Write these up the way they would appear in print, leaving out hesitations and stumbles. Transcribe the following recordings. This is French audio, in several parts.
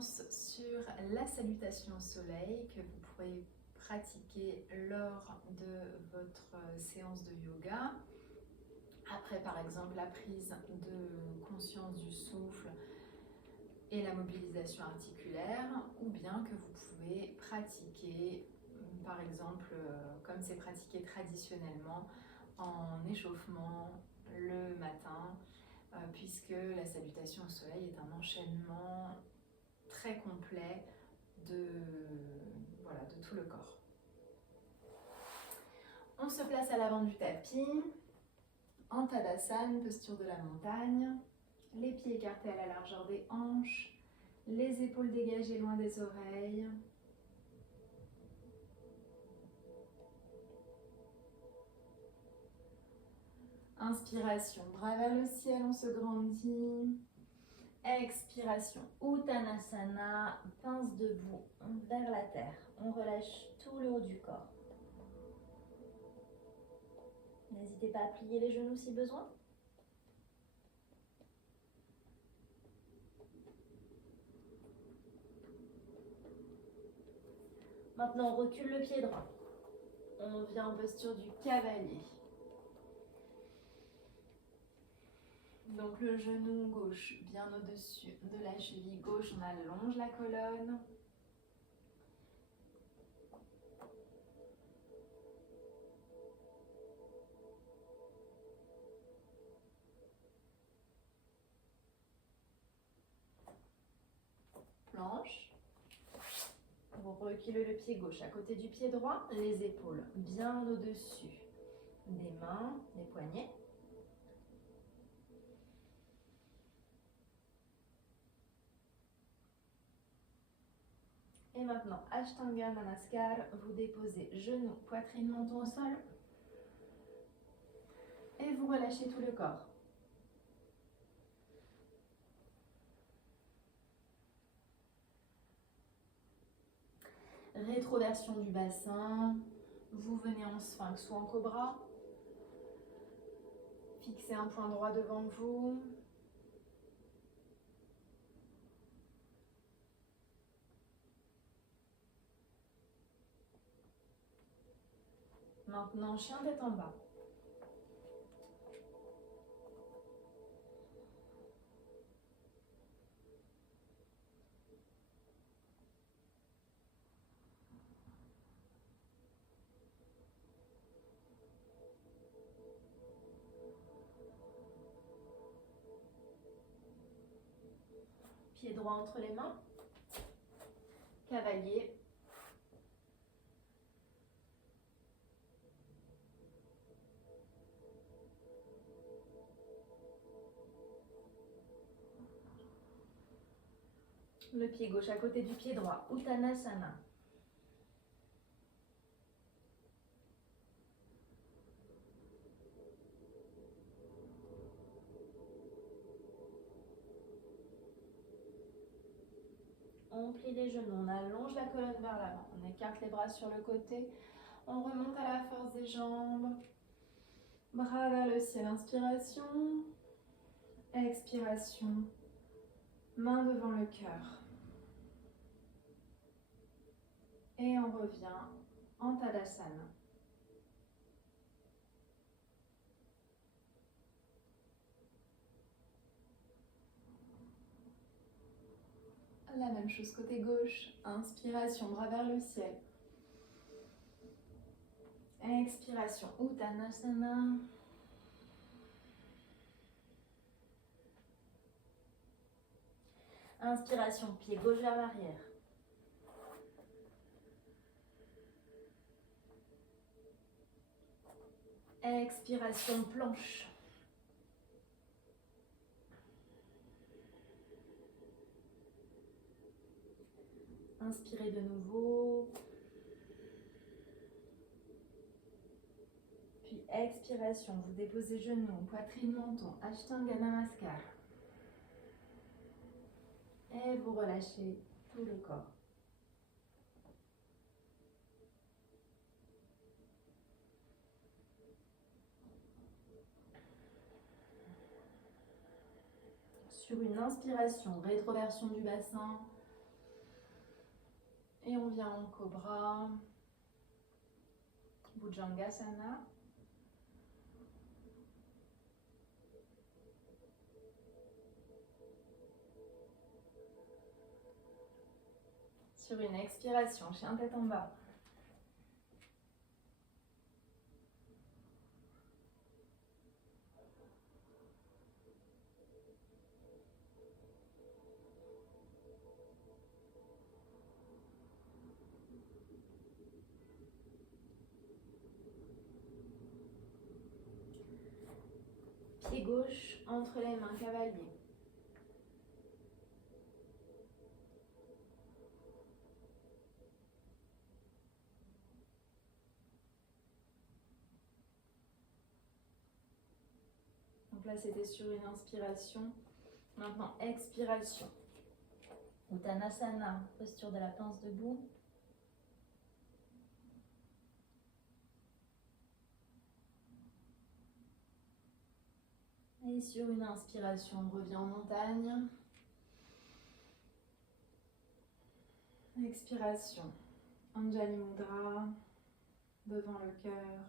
séance sur la salutation au soleil que vous pourrez pratiquer lors de votre séance de yoga. Après, par exemple, la prise de conscience du souffle et la mobilisation articulaire, ou bien que vous pouvez pratiquer, par exemple, comme c'est pratiqué traditionnellement, en échauffement le matin, puisque la salutation au soleil est un enchaînement très complet de tout le corps. On se place à l'avant du tapis, en Tadasana, posture de la montagne, les pieds écartés à la largeur des hanches, les épaules dégagées loin des oreilles. Inspiration, bras vers le ciel, on se grandit. Expiration, Uttanasana, pince debout vers la terre. On relâche tout le haut du corps. N'hésitez pas à plier les genoux si besoin. Maintenant, on recule le pied droit. On vient en posture du cavalier. Donc le genou gauche bien au-dessus de la cheville gauche, on allonge la colonne. Planche. Vous reculez le pied gauche à côté du pied droit, les épaules bien au-dessus des mains, des poignets. Et maintenant, Ashtanga Namaskar, vous déposez genoux, poitrine, menton au sol. Et vous relâchez tout le corps. Rétroversion du bassin. Vous venez en sphinx ou en cobra. Fixez un point droit devant vous. Maintenant, chien tête en bas. Pied droit entre les mains. Cavalier. Le pied gauche à côté du pied droit. Uttanasana. On plie les genoux, on allonge la colonne vers l'avant, on écarte les bras sur le côté, on remonte à la force des jambes, bras vers le ciel, inspiration, expiration, main devant le cœur. Et on revient en Tadasana. La même chose côté gauche, inspiration, bras vers le ciel. Expiration, Uttanasana. Inspiration, pied gauche vers l'arrière. Expiration, planche. Inspirez de nouveau. Puis expiration, vous déposez genoux, poitrine, menton, Ashtanga Namaskar. Et vous relâchez tout le corps. Sur une inspiration, rétroversion du bassin, Et on vient en cobra, Bhujangasana. Sur une expiration, chien tête en bas. Pied gauche entre les mains, cavalier. Donc là, c'était sur une inspiration. Maintenant, expiration. Uttanasana, posture de la pince debout. Et sur une inspiration, on revient en montagne. Expiration. Anjali Mudra, devant le cœur.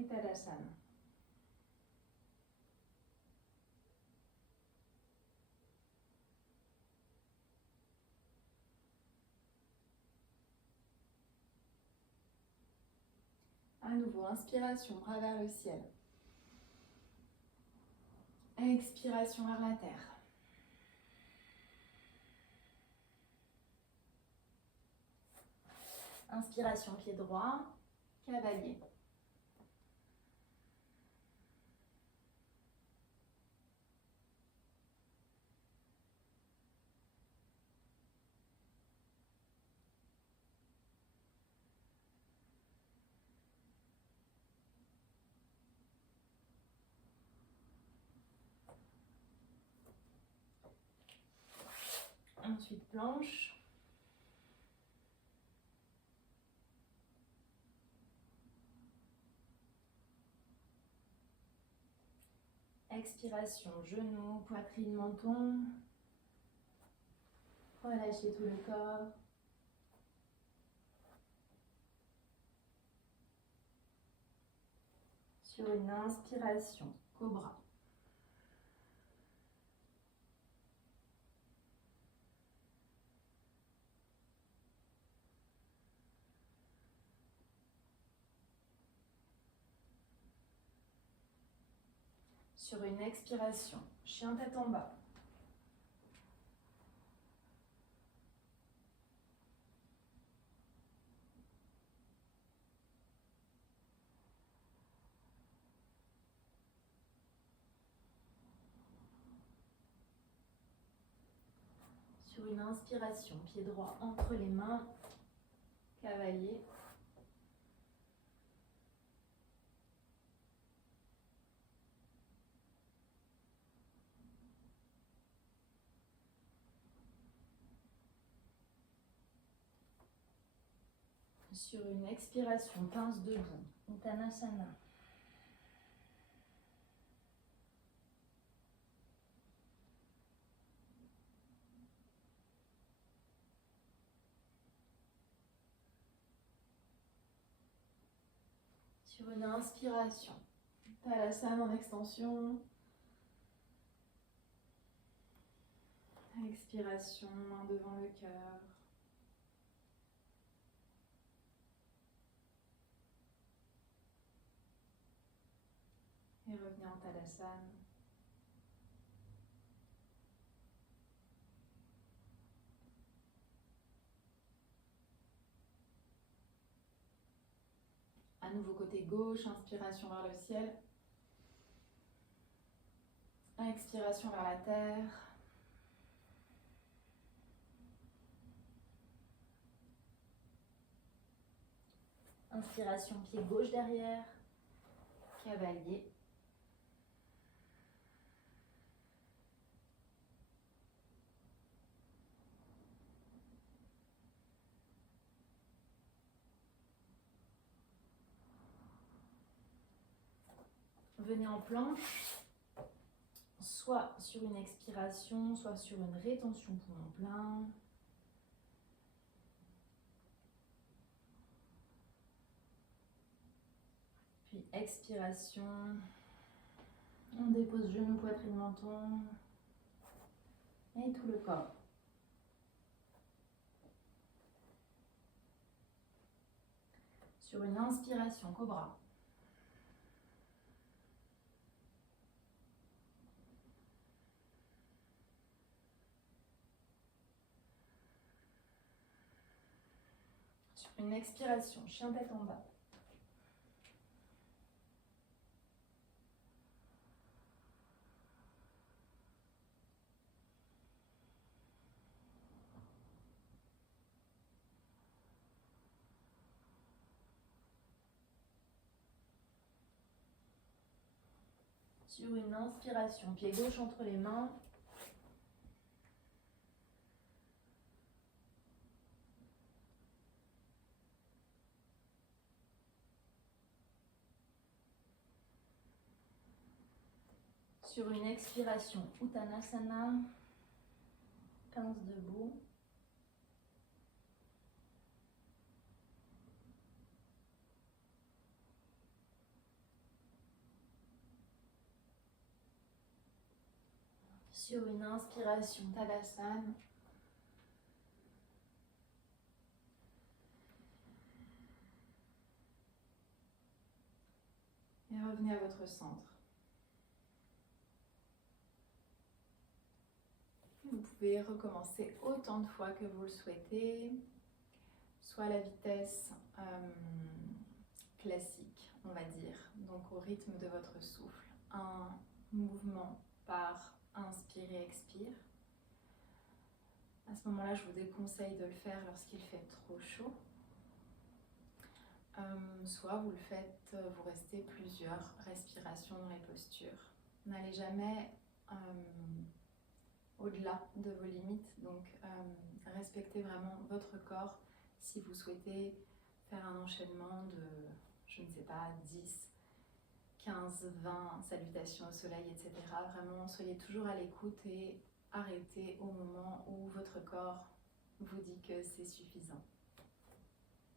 Et Tadasana. À nouveau, inspiration, bras vers le ciel. Expiration vers la terre. Inspiration, pied droit, cavalier. Ensuite, planche. Expiration, genou, poitrine, menton. Relâchez tout le corps. Sur une inspiration, cobra. Sur une expiration, chien tête en bas. Sur une inspiration, pied droit entre les mains, cavalier. Sur une expiration, pince debout, Uttanasana. Sur une inspiration, Tadasana en extension. Expiration, main devant le cœur. Et revenez en Tadasana. À nouveau côté gauche, inspiration vers le ciel. Expiration vers la terre. Inspiration, pied gauche derrière. Cavalier. Venez en planche. soit sur une expiration, soit sur une rétention poumon plein. Puis expiration. On dépose genou, poitrine, menton. Et tout le corps. Sur une inspiration, cobra. Sur une expiration, chien tête en bas. Sur une inspiration, pied gauche entre les mains. Sur une expiration, Uttanasana, 15 debout. Sur une inspiration, Tadasana. Et revenez à votre centre. Vous pouvez recommencer autant de fois que vous le souhaitez, soit à la vitesse classique, on va dire, donc au rythme de votre souffle. Un mouvement par inspire et expire. À ce moment-là, je vous déconseille de le faire lorsqu'il fait trop chaud. Soit vous le faites, vous restez plusieurs respirations dans les postures. N'allez jamais au-delà de vos limites, donc respectez vraiment votre corps si vous souhaitez faire un enchaînement de, je ne sais pas, 10, 15, 20 salutations au soleil, etc. Vraiment, soyez toujours à l'écoute et arrêtez au moment où votre corps vous dit que c'est suffisant.